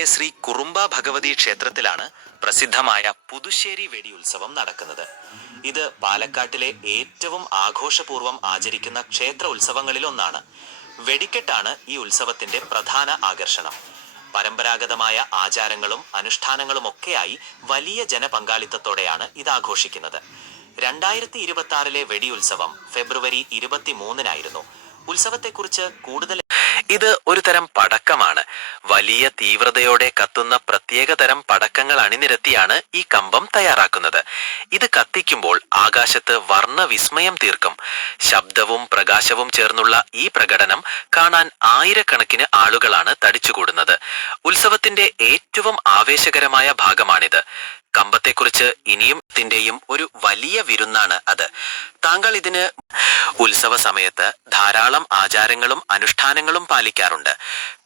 പാലക്കാടിലെ ശ്രീ കുറുമ്പ ഭഗവതി ക്ഷേത്രത്തിലാണ് പ്രസിദ്ധമായ പുതുശ്ശേരി വെടിയുത്സവം നടക്കുന്നത്. ഇത് പാലക്കാട്ടിലെ ഏറ്റവും ആഘോഷപൂർവ്വം ആചരിക്കുന്ന ക്ഷേത്ര ഉത്സവങ്ങളിലൊന്നാണ്. വെടിക്കെട്ടാണ് ഈ ഉത്സവത്തിന്റെ പ്രധാന ആകർഷണം. പരമ്പരാഗതമായ ആചാരങ്ങളും അനുഷ്ഠാനങ്ങളുമൊക്കെയായി വലിയ ജനപങ്കാളിത്തത്തോടെയാണ് ഇത് ആഘോഷിക്കുന്നത്. 2026 വെടിയുത്സവം ഫെബ്രുവരി 23 ഉത്സവത്തെക്കുറിച്ച് കൂടുതൽ ഇത് ഒരു തരം പടക്കമാണ്. വലിയ തീവ്രതയോടെ കത്തുന്ന പ്രത്യേകതരം പടക്കങ്ങൾ അണിനിരത്തിയാണ് ഈ കമ്പം തയ്യാറാക്കുന്നത്. ഇത് കത്തിക്കുമ്പോൾ ആകാശത്ത് വർണ്ണവിസ്മയം തീർക്കും. ശബ്ദവും പ്രകാശവും ചേർന്നുള്ള ഈ പ്രകടനം കാണാൻ ആയിരക്കണക്കിന് ആളുകളാണ് തടിച്ചുകൂടുന്നത്. ഉത്സവത്തിന്റെ ഏറ്റവും ആവേശകരമായ ഭാഗമാണിത്. കമ്പത്തെക്കുറിച്ച് ഇനിയും ഒരു വലിയ വിരുന്നാണ് അത്. താങ്കൾ ഇതിന് ഉത്സവ സമയത്ത് ധാരാളം ആചാരങ്ങളും അനുഷ്ഠാനങ്ങളും പാലിക്കാറുണ്ട്.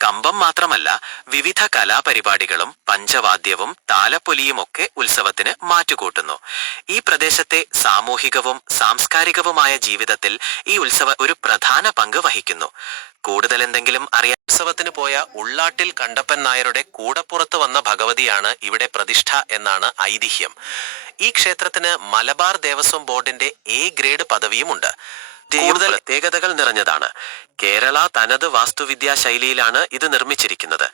കമ്പം മാത്രമല്ല, വിവിധ കലാപരിപാടികളും പഞ്ചവാദ്യവും താലപ്പൊലിയും ഒക്കെ ഉത്സവത്തിന് മാറ്റുകൂട്ടുന്നു. ഈ പ്രദേശത്തെ സാമൂഹികവും സാംസ്കാരികവുമായ ജീവിതത്തിൽ ഈ ഉത്സവം ഒരു പ്രധാന പങ്ക് വഹിക്കുന്നു. കൂടുതൽ എന്തെങ്കിലും അറിയാൻ ഉത്സവത്തിന് പോയ ഉള്ളാട്ടിൽ കണ്ടപ്പൻ നായരുടെ കൂടപ്പുറത്ത് വന്ന ഭഗവതിയാണ് ഇവിടെ പ്രതിഷ്ഠ എന്നാണ് ഐതിഹ്യം. ഈ ക്ഷേത്രത്തിന് മലബാർ ദേവസ്വം ബോർഡിന്റെ A ഗ്രേഡ് പദവിയുമുണ്ട്. കൂടുതൽ പ്രത്യേകതകൾ നിറഞ്ഞതാണ്. കേരള തനത് വാസ്തുവിദ്യാ ശൈലിയിലാണ് ഇത് നിർമ്മിച്ചിരിക്കുന്നത്.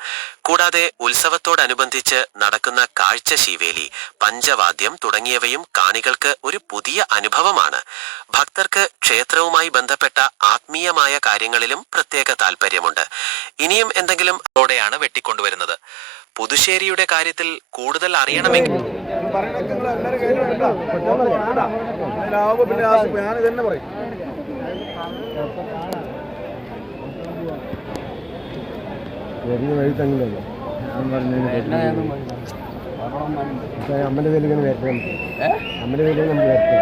കൂടാതെ ഉത്സവത്തോടനുബന്ധിച്ച് നടക്കുന്ന കാഴ്ച ശീവേലി, പഞ്ചവാദ്യം തുടങ്ങിയവയും കാണികൾക്ക് ഒരു പുതിയ അനുഭവമാണ്. ഭക്തർക്ക് ക്ഷേത്രവുമായി ബന്ധപ്പെട്ട ആത്മീയമായ കാര്യങ്ങളിലും പ്രത്യേക താല്പര്യമുണ്ട്. ഇനിയും എന്തെങ്കിലും ഓടെയാണ് വെട്ടിക്കൊണ്ടുവരുന്നത്. പുതുശ്ശേരിയുടെ കാര്യത്തിൽ കൂടുതൽ അറിയണമെങ്കിൽ വഴി തങ്ങില്ലല്ലോ. ഞാൻ പറഞ്ഞു അമ്മൻ്റെ പേരിൽ ഇങ്ങനെ വരട്ടെ, അമ്മൻ്റെ പേരിൽ നമ്മൾ വരട്ടെ.